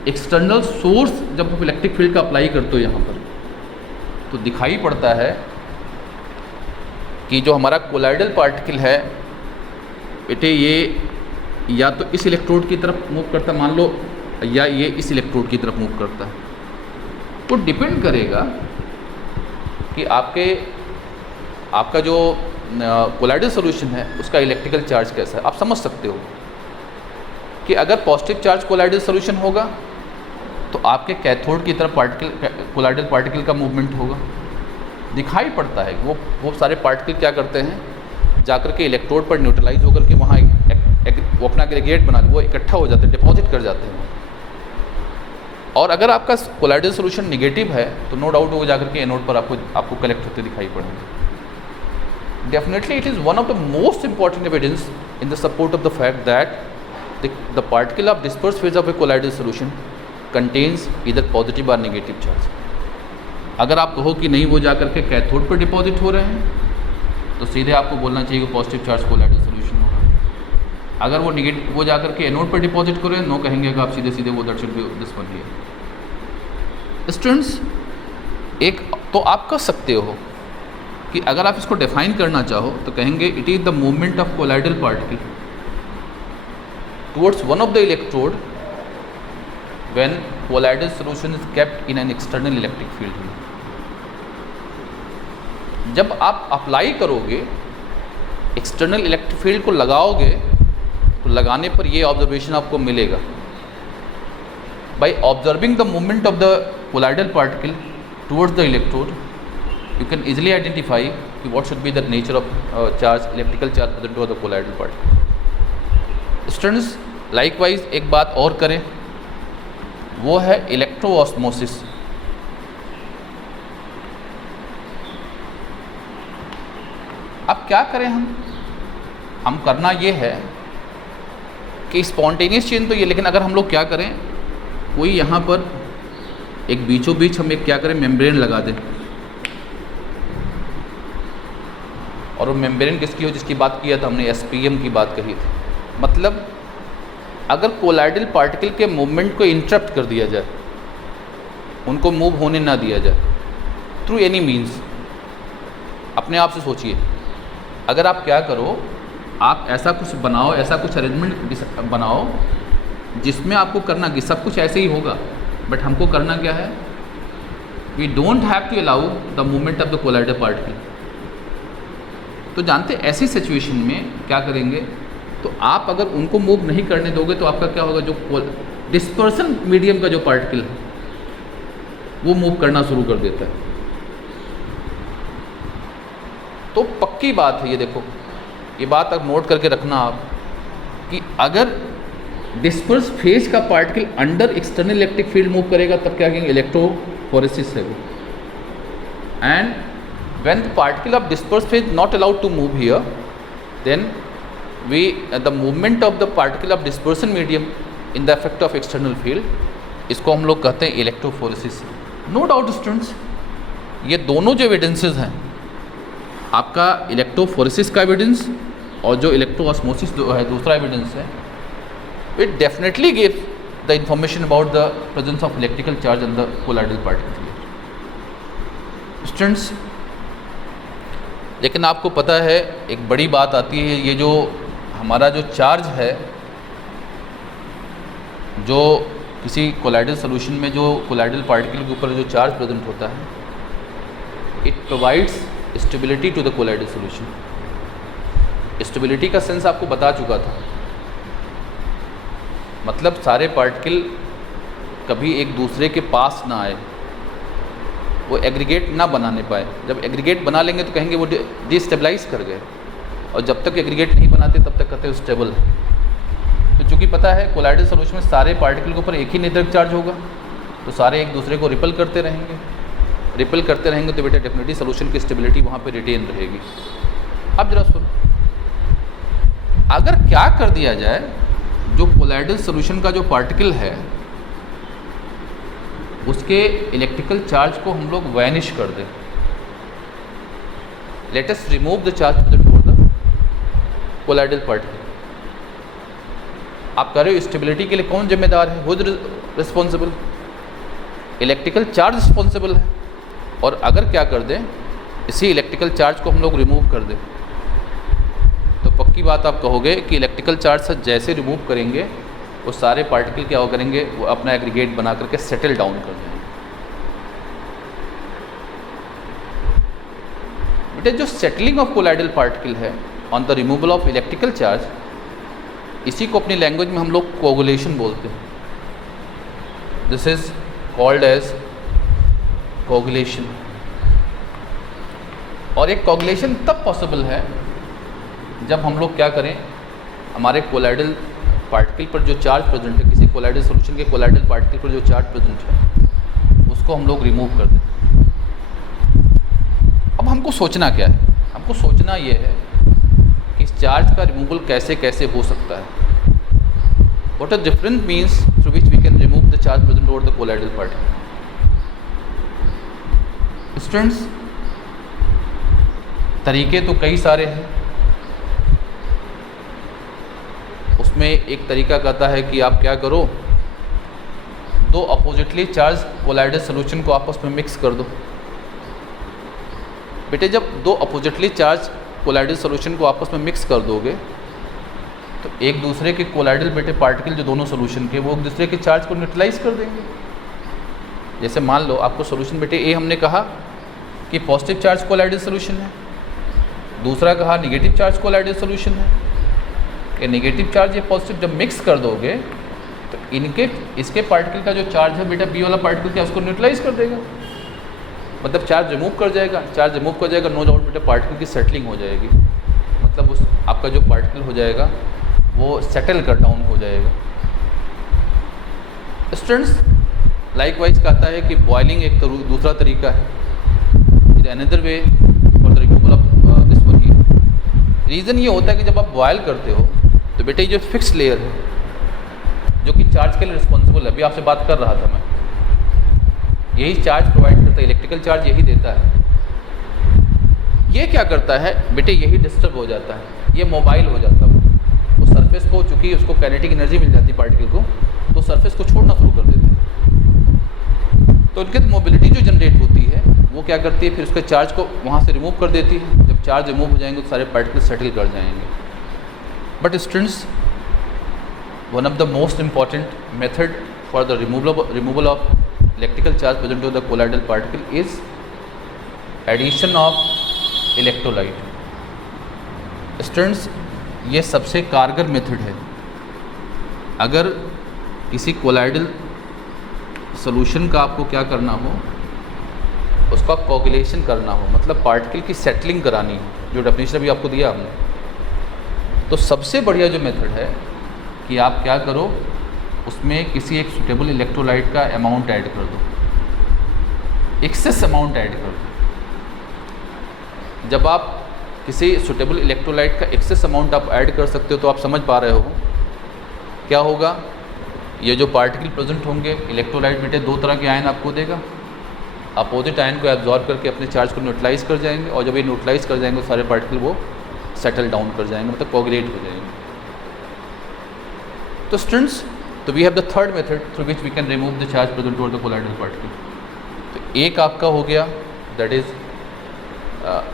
एक्सटर्नल सोर्स जब आप इलेक्ट्रिक फील्ड का अप्लाई करते हो यहाँ पर, तो दिखाई पड़ता है कि जो हमारा कोलाइडल पार्टिकल है बेटे, ये या तो इस इलेक्ट्रोड की तरफ मूव करता, मान लो, या ये इस इलेक्ट्रोड की तरफ मूव करता है। तो डिपेंड करेगा कि आपका जो कोलाइडल सॉल्यूशन है उसका इलेक्ट्रिकल चार्ज कैसा है। आप समझ सकते हो कि अगर पॉजिटिव चार्ज कोलाइडल सॉल्यूशन होगा तो आपके कैथोड की तरफ कोलाइडल पार्टिकल का मूवमेंट होगा। दिखाई पड़ता है वो सारे पार्टिकल क्या करते हैं, जाकर के इलेक्ट्रोड पर न्यूट्रलाइज होकर के वहाँ वो अपना एग्रीगेट बना, वो इकट्ठा हो जाते हैं, डिपॉजिट कर जाते हैं। और अगर आपका कोलाइडल सॉल्यूशन नेगेटिव है तो नो डाउट वो जाकर के एनोड पर आपको कलेक्ट होते दिखाई पड़ेंगे। Definitely it is one of the most important evidence in the support of the fact that the particle of disperse phase of A colloidal solution contains either positive और negative charge. अगर आप कहो कि नहीं वो जाकर के कैथोड पर डिपॉजिट हो रहे हैं तो सीधे आपको बोलना चाहिए कि पॉजिटिव चार्ज कोलाइडल सॉल्यूशन होगा। अगर वो नेगेटिव वो जाकर के एनोड पर डिपॉजिट करें, नो कहेंगे अगर आप सीधे वो that should be this one here. Students, एक तो आप कह सकते हो कि अगर आप इसको डिफाइन करना चाहो तो कहेंगे it is the movement of colloidal particle towards one of the electrode when colloidal solution is kept in an external electric field। जब आप अप्लाई करोगे एक्सटर्नल इलेक्ट्रिक फील्ड को लगाओगे तो लगाने पर ये ऑब्जर्वेशन आपको मिलेगा, by observing the movement of the colloidal particle towards the electrode you can easily identify कि what should be the nature of charge, electrical charge present to the colloidal particle. Students, likewise एक बात और करें, वो है इलेक्ट्रोऑस्मोसिस। अब क्या करें हम करना ये है कि स्पॉन्टेनियस चेन तो ये, लेकिन अगर हम लोग क्या करें, कोई यहाँ पर एक बीचों बीच हम एक क्या करें, मेम्ब्रेन लगा दें, और वो मेम्ब्रेन किसकी हो, जिसकी बात किया था हमने, एसपीएम की बात कही थी। मतलब अगर कोलाइडल पार्टिकल के मूवमेंट को इंटरप्ट कर दिया जाए, उनको मूव होने ना दिया जाए थ्रू एनी मीन्स, अपने आप से सोचिए, अगर आप क्या करो, आप ऐसा कुछ बनाओ, ऐसा कुछ अरेंजमेंट बनाओ जिसमें आपको करना कि सब कुछ ऐसे ही होगा, बट हमको करना क्या है, we don't have to allow the movement of the colloidal particle. तो जानते ऐसी सिचुएशन में क्या करेंगे, तो आप अगर उनको मूव नहीं करने दोगे तो आपका क्या होगा, जो डिस्पर्सन मीडियम का जो पार्टिकल है वो मूव करना शुरू कर देता है। तो पक्की बात है, ये देखो, ये बात अब नोट करके रखना आप कि अगर डिस्पर्स फेज का particle under external electric field move करेगा तब क्या कहेंगे, इलेक्ट्रोफोरेसिस है वो। And when the particle of disperse phase not allowed to move here, then the movement of the particle of dispersion medium in the effect of external field, इसको हम लोग कहते हैं इलेक्ट्रोफोरेसिस। नो डाउट स्टूडेंट्स, ये दोनों जो evidences हैं, आपका इलेक्ट्रोफोरेसिस का एविडेंस और जो इलेक्ट्रोऑस्मोसिस जो है दूसरा एविडेंस है, it definitely gives the information about the presence of electrical charge in the colloidal particle. Students, लेकिन आपको पता है एक बड़ी बात आती है, ये जो हमारा जो चार्ज है, जो किसी कोलाइडल सॉल्यूशन में जो कोलाइडल पार्टिकल के ऊपर जो चार्ज प्रेजेंट होता है, it provides stability to the colloidal solution. Stability का सेंस आपको बता चुका था, मतलब सारे पार्टिकल कभी एक दूसरे के पास ना आए, वो एग्रीगेट ना बनाने पाए। जब एग्रीगेट बना लेंगे तो कहेंगे वो डिस्टेबलाइज कर गए, और जब तक एग्रीगेट नहीं बनाते तब तक कहते हैं स्टेबल है। तो चूँकि पता है कोलाइडल सॉल्यूशन में सारे पार्टिकल के ऊपर एक ही नेटवर्क चार्ज होगा, तो सारे एक दूसरे को रिपल करते रहेंगे। रिपल करते रहेंगे तो बेटा डेफिनेटली सॉल्यूशन की स्टेबिलिटी वहाँ पे रिटेन रहेगी। अब जरा सुनो, अगर क्या कर दिया जाए, जो कोलाइडल सॉल्यूशन का जो पार्टिकल है उसके इलेक्ट्रिकल चार्ज को हम लोग वैनिश कर दें, let us remove the charge present over the colloidal particle. आप कह रहे हो स्टेबिलिटी के लिए कौन जिम्मेदार है, who is responsible? Electrical charge responsible है। और अगर क्या कर दें, इसी इलेक्ट्रिकल चार्ज को हम लोग रिमूव कर दें, तो पक्की बात आप कहोगे कि इलेक्ट्रिकल चार्ज से जैसे रिमूव करेंगे वो सारे पार्टिकल क्या करेंगे, वो अपना एग्रीगेट बना करके सेटल डाउन कर जाएंगे। बेटे जो सेटलिंग ऑफ कोलाइडल पार्टिकल है on the removal of electrical charge, इसी को अपनी लैंग्वेज में हम लोग कोगुलेशन बोलते हैं। This is called as coagulation. और एक कोगुलेशन तब पॉसिबल है जब हम लोग क्या करें, हमारे कोलाइडल पार्टिकल पर जो चार्ज प्रेजेंट है, किसी कोलाइडल सॉल्यूशन के कोलाइडल पार्टिकल पर जो चार्ज प्रेजेंट है, उसको हम लोग रिमूव कर दें। अब हमको सोचना क्या है, हमको सोचना ये है कि इस चार्ज का रिमूवल कैसे कैसे हो सकता है। What are different means through which we can remove the charge present over the colloidal particle. Students, तरीके तो कई सारे हैं। उसमें एक तरीका कहता है कि आप क्या करो, दो अपोजिटली चार्ज कोलाइडल सॉल्यूशन को आपस में मिक्स कर दो। बेटे जब दो अपोजिटली चार्ज कोलाइडल सॉल्यूशन को आपस में मिक्स कर दोगे तो एक दूसरे के कोलाइडल बेटे पार्टिकल जो दोनों सॉल्यूशन के, वो एक दूसरे के चार्ज को न्यूट्रलाइज कर देंगे। जैसे मान लो आपको सॉल्यूशन बेटे ए हमने कहा कि पॉजिटिव चार्ज कोलाइडल सॉल्यूशन है, दूसरा कहा निगेटिव चार्ज कोलाइडल सॉल्यूशन है। ये नेगेटिव चार्ज ये पॉजिटिव जब मिक्स कर दोगे तो इसके पार्टिकल का जो चार्ज है बेटा बी वाला पार्टिकल क्या उसको न्यूट्रलाइज कर देगा, मतलब चार्ज रिमूव कर जाएगा। चार्ज रिमूव कर जाएगा, नो डाउट बेटा पार्टिकल की सेटलिंग हो जाएगी, मतलब उस आपका जो पार्टिकल हो जाएगा वो सेटल कर डाउन हो जाएगा। स्टूडेंट्स, लाइकवाइज कहता है कि बॉइलिंग एक दूसरा तरीका है, is another way for the removal of this one here. Reason ये होता है कि जब आप बॉयल करते हो तो बेटे जो फिक्स लेयर है जो कि चार्ज के लिए रिस्पॉन्सिबल है, अभी आपसे बात कर रहा था मैं, यही चार्ज प्रोवाइड करता है, इलेक्ट्रिकल चार्ज यही देता है। ये क्या करता है बेटे, यही डिस्टर्ब हो जाता है, ये मोबाइल हो जाता है। वो सरफेस को, चूँकि उसको काइनेटिक एनर्जी मिल जाती है पार्टिकल को, तो सरफेस को छोड़ना शुरू कर देते हैं। तो उनकी मोबिलिटी जो जनरेट होती है वो क्या करती है, फिर उसके चार्ज को वहाँ से रिमूव कर देती है। जब चार्ज रिमूव हो जाएंगे तो सारे पार्टिकल सेटल कर जाएंगे। But students, one of the most important method for the removal of electrical charge present to the colloidal particle is addition of electrolyte. Students, ये सबसे कारगर मेथड है। अगर किसी कोलाइडल सॉल्यूशन का आपको क्या करना हो, उसका कोगुलेशन करना हो, मतलब पार्टिकल की सेटलिंग करानी हो, जो डेफिनेशन अभी आपको दिया हमने, तो सबसे बढ़िया जो मेथड है कि आप क्या करो, उसमें किसी एक सुटेबल इलेक्ट्रोलाइट का अमाउंट ऐड कर दो, एक्सेस अमाउंट ऐड कर दो। जब आप किसी सुटेबल इलेक्ट्रोलाइट का एक्सेस अमाउंट आप ऐड कर सकते हो तो आप समझ पा रहे हो क्या होगा। ये जो पार्टिकल प्रेजेंट होंगे, इलेक्ट्रोलाइट बेटे दो तरह के आयन आपको देगा, अपोजिट आयन को एब्जॉर्ब करके अपने चार्ज को न्यूट्रलाइज कर जाएंगे, और जब ये न्यूट्रलाइज कर जाएंगे सारे पार्टिकल वो सेटल डाउन कर जाएंगे, मतलब कोगुलेट हो जाएंगे। तो स्टूडेंट्स, तो we have the third method through which we can remove the charge present toward the colloidal particle. तो एक आपका हो गया, that is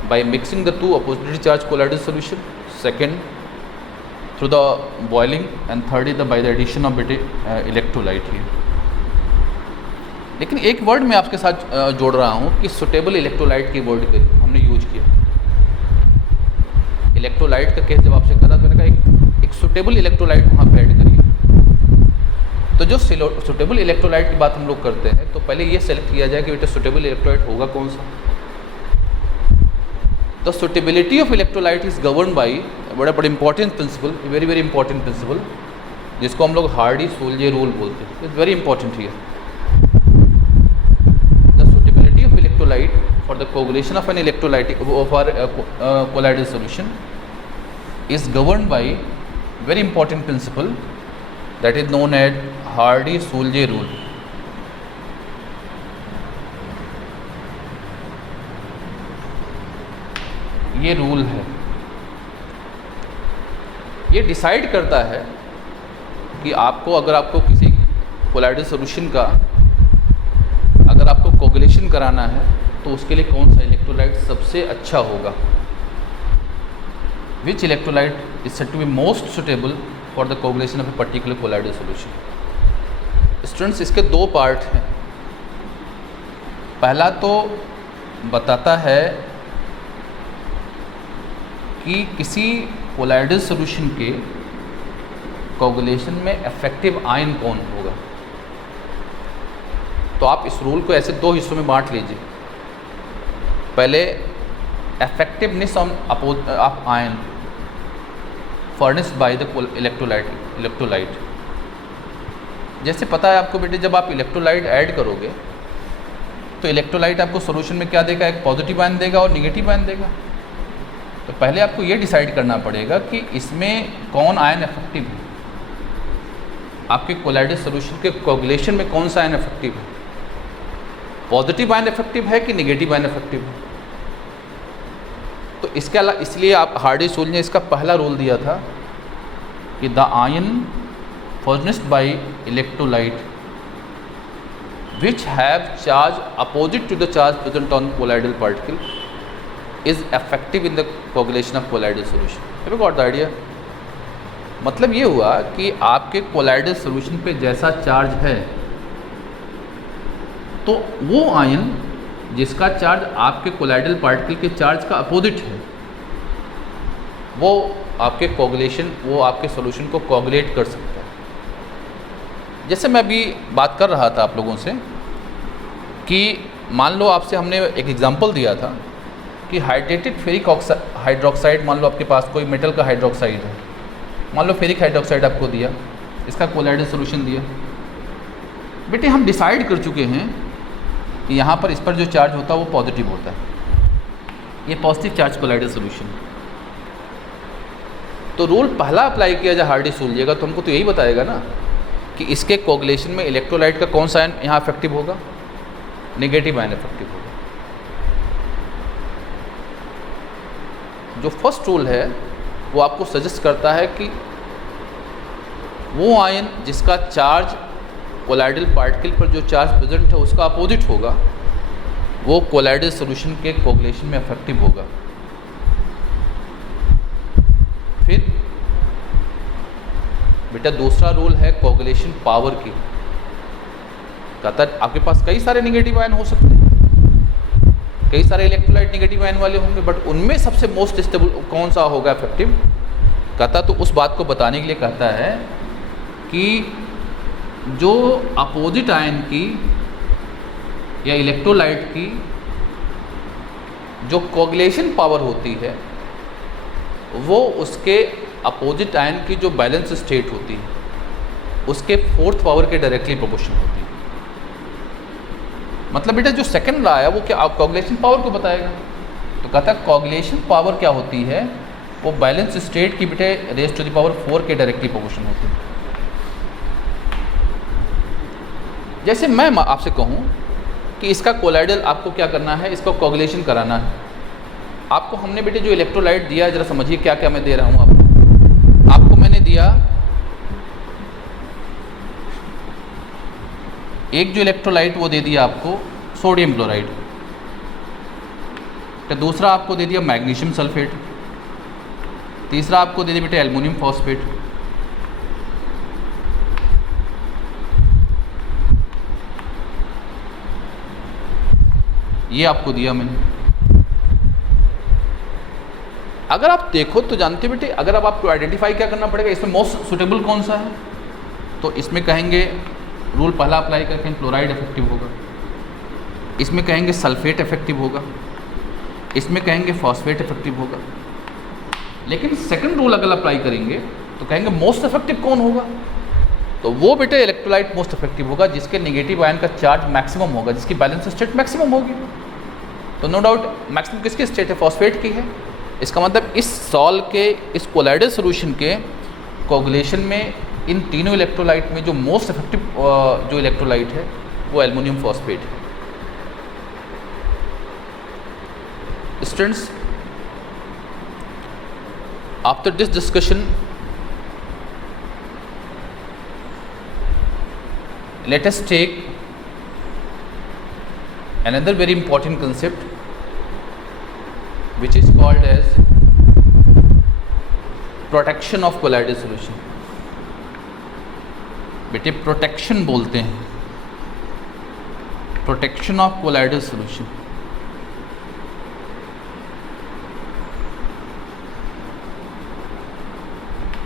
by mixing the two oppositely charge colloidal solution, second through the boiling, and third is the by the addition of electrolyte here. लेकिन एक word मैं आपके साथ जोड़ रहा हूँ कि सुटेबल इलेक्ट्रोलाइट की वर्ड हमने यूज किया। इलेक्ट्रोलाइट का केस जब आपसे करा तो मैंने कहा एक सुटेबल इलेक्ट्रोलाइट वहाँ पे ऐड करिए। तो जो सुटेबल इलेक्ट्रोलाइट की बात हम लोग करते हैं, तो पहले ये सेलेक्ट किया जाए कि बेटा सुटेबल इलेक्ट्रोलाइट होगा कौन सा। The suitability of electrolyte is govern by बड़ा important principle, very very important principle, जिसको हम लोग हार्डी-सोल्जे रूल बोलते हैं। It's very important here. Electrolyte for the coagulation of an electrolyte of our colloidal solution is governed by very important principle that is known as Hardy-Soulje rule. ये rule है, ये decide करता है कि आपको अगर आपको किसी कोलाइडल सॉल्यूशन का अगर आपको कोगुलेशन कराना है तो उसके लिए कौन सा इलेक्ट्रोलाइट सबसे अच्छा होगा। Which electrolyte is said to be most suitable for the coagulation of a particular colloidal solution. Students, इसके दो पार्ट हैं। पहला तो बताता है कि किसी कोलाइडल सॉल्यूशन के कोगुलेशन में इफेक्टिव आयन कौन होगा। तो आप इस रूल को ऐसे दो हिस्सों में बांट लीजिए। पहले effectiveness of ion furnished by the electrolyte. जैसे पता है आपको बेटे, जब आप इलेक्ट्रोलाइट ऐड करोगे तो इलेक्ट्रोलाइट आपको सॉल्यूशन में क्या देगा, एक पॉजिटिव आयन देगा और निगेटिव आयन देगा। तो पहले आपको ये डिसाइड करना पड़ेगा कि इसमें कौन आयन इफेक्टिव है, आपके कोलाइडल सॉल्यूशन के कोगुलेशन में कौन सा आयन इफेक्टिव है, पॉजिटिव आयन इफेक्टिव है कि नेगेटिव आयन इफेक्टिव है। तो इसके अलावा इसलिए आप हार्डी-सोल्जे ने इसका पहला रूल दिया था कि the ion furnished bye electrolyte which have charge opposite to the charge present on colloidal particle is effective in the coagulation of colloidal solution. Have you got the idea? मतलब ये हुआ कि आपके कोलाइडल सॉल्यूशन पे जैसा charge है तो वो आयन जिसका चार्ज आपके कोलाइडल पार्टिकल के चार्ज का अपोजिट है वो आपके कोगुलेशन, वो आपके सॉल्यूशन को कोगुलेट कर सकता है। जैसे मैं अभी बात कर रहा था आप लोगों से कि मान लो आपसे हमने एक एग्जांपल दिया था कि हाइड्रेटेड फेरिक हाइड्रोक्साइड, मान लो आपके पास कोई मेटल का हाइड्रोक्साइड है, मान लो फेरिक हाइड्रोक्साइड आपको दिया, इसका कोलाइडल सॉल्यूशन दिया। बेटे हम डिसाइड कर चुके हैं कि यहाँ पर इस पर जो चार्ज होता है वो पॉजिटिव होता है, ये पॉजिटिव चार्ज कोलाइडल सॉल्यूशन। तो रूल पहला अप्लाई किया जाए हार्डी-सोल्जे का, तो हमको तो यही बताएगा ना कि इसके कोगुलेशन में इलेक्ट्रोलाइट का कौन सा आयन यहाँ इफेक्टिव होगा, नेगेटिव आयन इफेक्टिव होगा। जो फर्स्ट रूल है वो आपको सजेस्ट करता है कि वो आयन जिसका चार्ज कोलाइडल पार्टिकल पर जो चार्ज प्रेजेंट है उसका अपोजिट होगा वो कोलाइडल सॉल्यूशन के कोगुलेशन में इफेक्टिव होगा। फिर बेटा दूसरा रूल है कोगुलेशन पावर की। कहता है आपके पास कई सारे नेगेटिव आयन हो सकते हैं, कई सारे इलेक्ट्रोलाइट नेगेटिव आयन वाले होंगे, बट उनमें सबसे मोस्ट स्टेबल कौन सा होगा इफेक्टिव। कहता तो उस बात को बताने के लिए कहता है कि जो अपोजिट आयन की या इलेक्ट्रोलाइट की जो कोगुलेशन पावर होती है वो उसके अपोजिट आयन की जो बैलेंस स्टेट होती है उसके फोर्थ पावर के डायरेक्टली प्रोपोर्शनल होती है। मतलब बेटा जो सेकंड रहा है वो क्या आप कोगुलेशन पावर को बताएगा। तो कहता है कोगुलेशन पावर क्या होती है, वो बैलेंस स्टेट की बेटे रेज टू द पावर 4 के डायरेक्टली प्रोपोर्शनल होती है। जैसे मैं आपसे कहूँ कि इसका कोलाइडल आपको क्या करना है, इसका कोगुलेशन कराना है। आपको हमने बेटे जो इलेक्ट्रोलाइट दिया, ज़रा समझिए क्या क्या मैं दे रहा हूँ आपको। आपको मैंने दिया एक जो इलेक्ट्रोलाइट वो दे दिया आपको सोडियम क्लोराइड, तो दूसरा आपको दे दिया मैग्नीशियम सल्फेट, तीसरा आपको दे दिया बेटे एल्युमिनियम फॉस्फेट, ये आपको दिया मैंने। अगर आप देखो तो जानते बेटे, अगर अब आपको आइडेंटिफाई क्या करना पड़ेगा, इसमें मोस्ट सुटेबल कौन सा है, तो इसमें कहेंगे रूल पहला अप्लाई करके क्लोराइड इफेक्टिव होगा, इसमें कहेंगे सल्फेट इफेक्टिव होगा, इसमें कहेंगे फॉस्फेट इफेक्टिव होगा। लेकिन सेकंड रूल अगर अप्लाई करेंगे तो कहेंगे मोस्ट इफेक्टिव कौन होगा, तो वो बेटे इलेक्ट्रोलाइट मोस्ट इफेक्टिव होगा जिसके नेगेटिव आयन का चार्ज मैक्सिमम होगा, जिसकी बैलेंस स्टेट मैक्सिमम होगी। तो नो डाउट मैक्सिमम किसकी स्टेट है, फॉस्फेट की है। इसका मतलब इस सॉल्व के, इस कोलाइडल सोल्यूशन के कोगुलेशन में इन तीनों इलेक्ट्रोलाइट में जो मोस्ट इफेक्टिव जो इलेक्ट्रोलाइट है वो एल्युमिनियम फॉस्फेट है। Students, after this discussion let us take another very important concept which is called as protection of colloidal solution। बेटे प्रोटेक्शन बोलते हैं, protection of colloidal solution.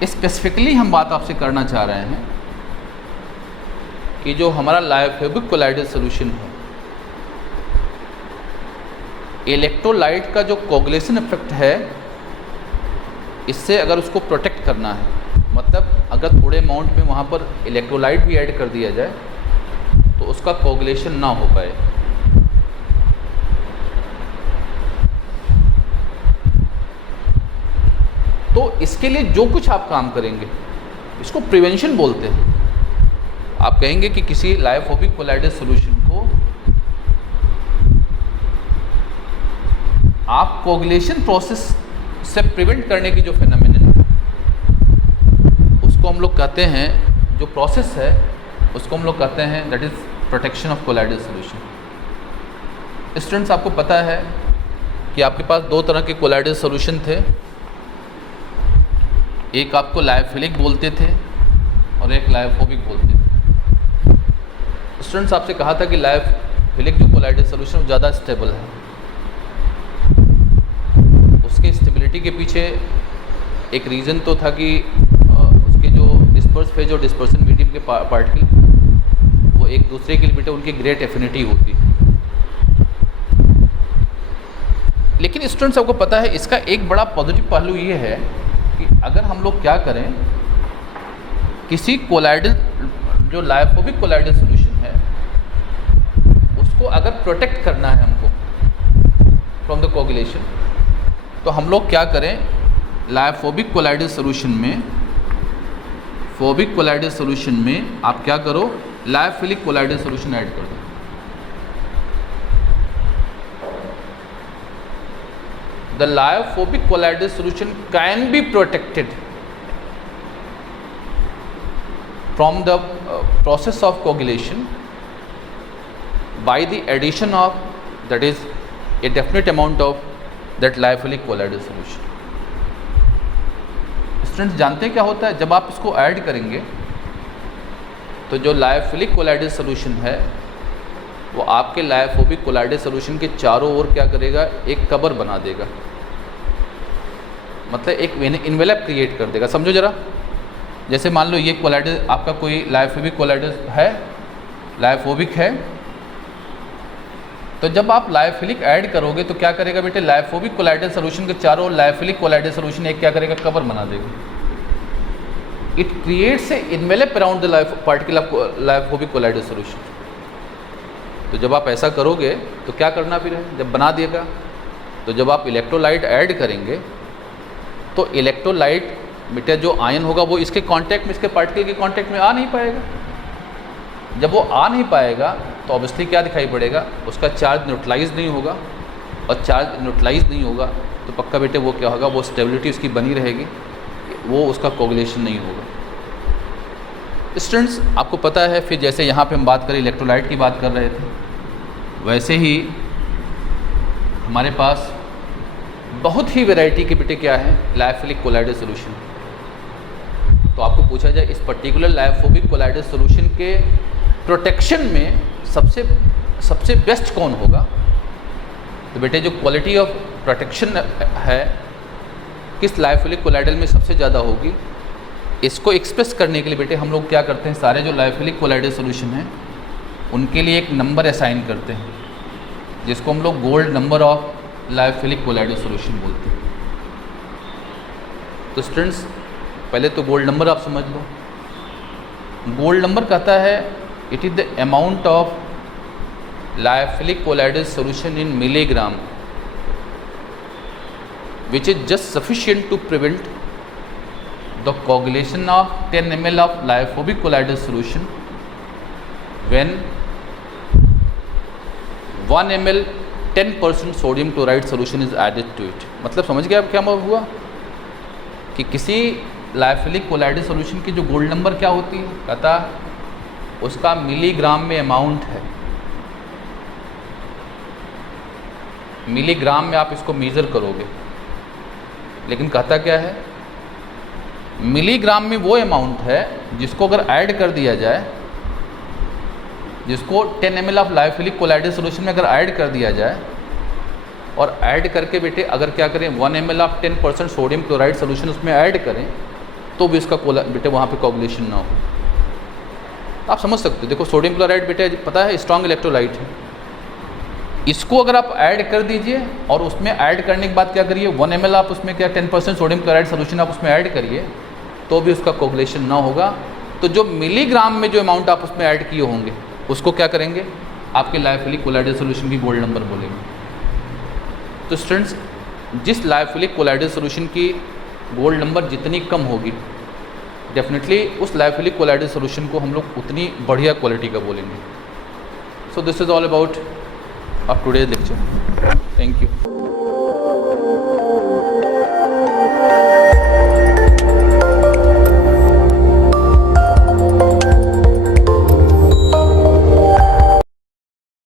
Specifically हम बात आपसे करना चाह रहे हैं कि जो हमारा लायोफिलिक कोलाइडल सॉल्यूशन है, इलेक्ट्रोलाइट का जो कोगुलेशन इफेक्ट है, इससे अगर उसको प्रोटेक्ट करना है, मतलब अगर थोड़े अमाउंट में वहाँ पर इलेक्ट्रोलाइट भी ऐड कर दिया जाए तो उसका कोगुलेशन ना हो पाए। तो इसके लिए जो कुछ आप काम करेंगे इसको प्रिवेंशन बोलते हैं। आप कहेंगे कि किसी लायोफोबिक कोलाइडल सॉल्यूशन को आप कोगुलेशन प्रोसेस से प्रिवेंट करने की जो फिनोमेनन उसको हम लोग कहते हैं, जो प्रोसेस है उसको हम लोग कहते हैं that is protection of colloidal solution. Students, आपको पता है कि आपके पास दो तरह के कोलाइडल सॉल्यूशन थे, एक आपको लायोफिलिक बोलते थे और एक लायोफोबिक बोलते थे। स्टूडेंट्स, आपसे कहा था कि लायोफिलिक जो कोलाइडल सॉल्यूशन वो ज़्यादा स्टेबल है, उसके स्टेबिलिटी के पीछे एक रीज़न तो था कि उसके जो डिस्पर्स फेज और डिस्पर्सन मीडियम के पार्टिकल वो एक दूसरे के लिए बेटे उनकी ग्रेट एफिनिटी होती है। लेकिन स्टूडेंट्स, आपको पता है इसका एक बड़ा पॉजिटिव पहलू ये है कि अगर हम लोग क्या करें, किसी कोलाइडल जो लायोफोबिक कोलाइडल सॉल्यूशन है उसको अगर प्रोटेक्ट करना है हमको फ्रॉम द कोगुलेशन, तो हम लोग क्या करें, लायोफोबिक कोलाइडल सॉल्यूशन में आप क्या करो, लायोफिलिक कोलाइडल सॉल्यूशन ऐड कर दो। The lyophobic colloidal solution can be protected from the process of coagulation by the addition of, that is, a definite amount of that lyophilic colloidal solution। Students, जानते हैं क्या होता है, जब आप इसको ऐड करेंगे तो जो लायोफिलिक कोलाइडल सॉल्यूशन है वो आपके लायोफोबिक कोलाइडल सॉल्यूशन के चारों ओर क्या करेगा, एक कवर बना देगा, मतलब एक इन्वेलप क्रिएट कर देगा। समझो जरा, जैसे मान लो ये कोलाइडल आपका कोई लायोफोबिक कोलाइडल है, लायोफोबिक है, तो जब आप लायोफिलिक ऐड करोगे तो क्या करेगा बेटे, लायोफोबिक कोलाइडल सॉल्यूशन के चारों ओर लायोफिलिक कोलाइडल सॉल्यूशन एक क्या करेगा, कवर बना देगा। It creates a envelope around the particle of lyophobic colloidal solution. तो जब आप ऐसा करोगे तो क्या करना फिर है, जब बना दिएगा तो जब आप इलेक्ट्रोलाइट ऐड करेंगे तो इलेक्ट्रोलाइट बेटा जो आयन होगा वो इसके कांटेक्ट में, इसके पार्टिकल के कांटेक्ट में आ नहीं पाएगा। जब वो आ नहीं पाएगा तो ऑब्वियसली क्या दिखाई पड़ेगा, उसका चार्ज न्यूट्रलाइज नहीं होगा, और चार्ज न्यूट्रलाइज नहीं होगा तो पक्का बेटे वो क्या होगा, वो स्टेबिलिटी उसकी बनी रहेगी, वो उसका कोगुलेशन नहीं होगा। स्टूडेंट्स आपको पता है, फिर जैसे यहाँ पे हम बात करें इलेक्ट्रोलाइट की बात कर रहे थे, वैसे ही हमारे पास बहुत ही वैरायटी के बेटे क्या है, लायोफिलिक कोलाइडल सोल्यूशन। तो आपको पूछा जाए इस पर्टिकुलर लायोफोबिक कोलाइडल सोल्यूशन के प्रोटेक्शन में सबसे बेस्ट कौन होगा, तो बेटे जो क्वालिटी ऑफ प्रोटेक्शन है किस लायोफिलिक कोलाइडल में सबसे ज़्यादा होगी, इसको एक्सप्रेस करने के लिए बेटे हम लोग क्या करते हैं, सारे जो लायोफिलिक कोलाइडल सोल्यूशन हैं उनके लिए एक नंबर असाइन करते हैं, जिसको हम लोग gold number of lyophilic colloidal solution बोलते हैं। तो स्टूडेंट्स पहले तो गोल्ड नंबर आप समझ लो। गोल्ड नंबर कहता है it is the amount of lyophilic colloidal solution in milligram which is just sufficient to prevent the coagulation of 10 ml of lyophobic colloidal solution when 1 ml 10% sodium chloride solution is added to it। मतलब समझ गए आप क्या हुआ कि किसी lyophilic colloidal solution की जो गोल्ड नंबर क्या होती है, कहता उसका मिलीग्राम में अमाउंट है, मिलीग्राम में आप इसको मेज़र करोगे, लेकिन कहता क्या है, मिलीग्राम में वो अमाउंट है जिसको अगर ऐड कर दिया जाए, जिसको 10 ml of lyophilic colloidal solution में अगर ऐड कर दिया जाए, और ऐड करके बेटे अगर क्या करें 1 ml of 10% sodium chloride solution उसमें ऐड करें तो भी उसका बेटे वहाँ पे कोगुलेशन ना हो। आप समझ सकते हो, देखो सोडियम क्लोराइड बेटे पता है स्ट्रॉन्ग इलेक्ट्रोलाइट है, इसको अगर आप ऐड कर दीजिए और उसमें ऐड करने के बाद क्या करिए 1 ml आप उसमें क्या 10% सोडियम क्लोराइड सोल्यूशन आप उसमें ऐड करिए तो भी उसका कोगुलेशन ना होगा। तो जो मिलीग्राम में जो अमाउंट आप उसमें ऐड किए होंगे उसको क्या करेंगे, आपके लायोफिलिक कोलाइडल सोल्यूशन की गोल्ड नंबर बोलेंगे। तो स्टूडेंट्स जिस लायोफिलिक कोलाइडल सोल्यूशन की गोल्ड नंबर जितनी कम होगी, डेफिनेटली उस लायोफिलिक कोलाइडल सोल्यूशन को हम लोग उतनी बढ़िया क्वालिटी का बोलेंगे। So this is all about of today's lecture. Thank you.